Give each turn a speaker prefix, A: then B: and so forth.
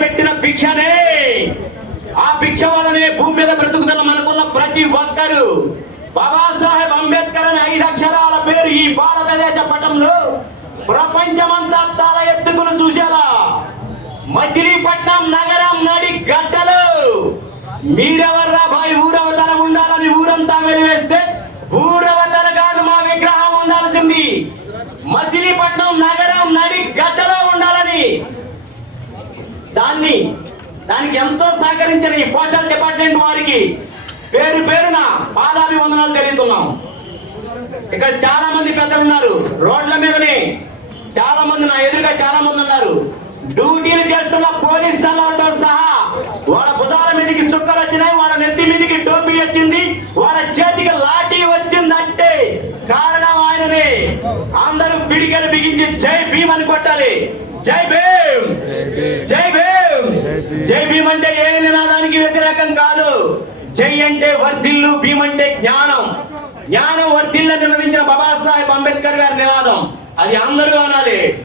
A: పెట్టిన భిక్షనే. ఆ భిక్ష వలనే భూమి మీద బ్రతుకుతున్న మనకున్న ప్రతి ఒక్కరు. బాబాసాహెబ్ అంబేద్కర్ అనే ఐదు అక్షరాల పేరు ఈ భారతదేశ పటంలో ప్రపంచమంతా తల ఎత్తుకుని చూసేలా. మచిలీపట్నం నగరం నడి గడ్డలు మీరెవర్రా బాయ్ ఊరవతల దాన్ని దానికి ఎంతో సహకరించిన ఈ పోస్టల్ డిపార్ట్మెంట్ వారికి పేరు పేరున పాదాభివందనాలు తెలుపుతున్నాం ఇక్కడ చాలా మంది పెద్దలు ఉన్నారు. రోడ్ల మీదనే చాలా మంది నా ఎదురుగా చాలా మంది ఉన్నారు. డ్యూటీలు చేస్తున్న పోలీస్ సలహాతో సహా వాళ్ళ భుజాల మీదకి సుక్కలు వచ్చినాయి వాళ్ళ నెత్తి మీదకి టోపీ వచ్చింది వాళ్ళ చేతికి లాఠీ వచ్చిందంటే కారణం ఆయననే. అందరూ పిడికలు బిగించి జై భీమ్ అని కొట్టాలి. జై భీమ్! జై భీమ్! జై భీమ్ అంటే ఏ నినాదానికి వ్యతిరేకం కాదు. జై అంటే వర్ధిల్లు భీమ్ అంటే జ్ఞానం. జ్ఞానం వర్ధిల్ల నినదించిన బాబాసాహెబ్ అంబేద్కర్ గారి నినాదం. అది అందరూ అనాలి.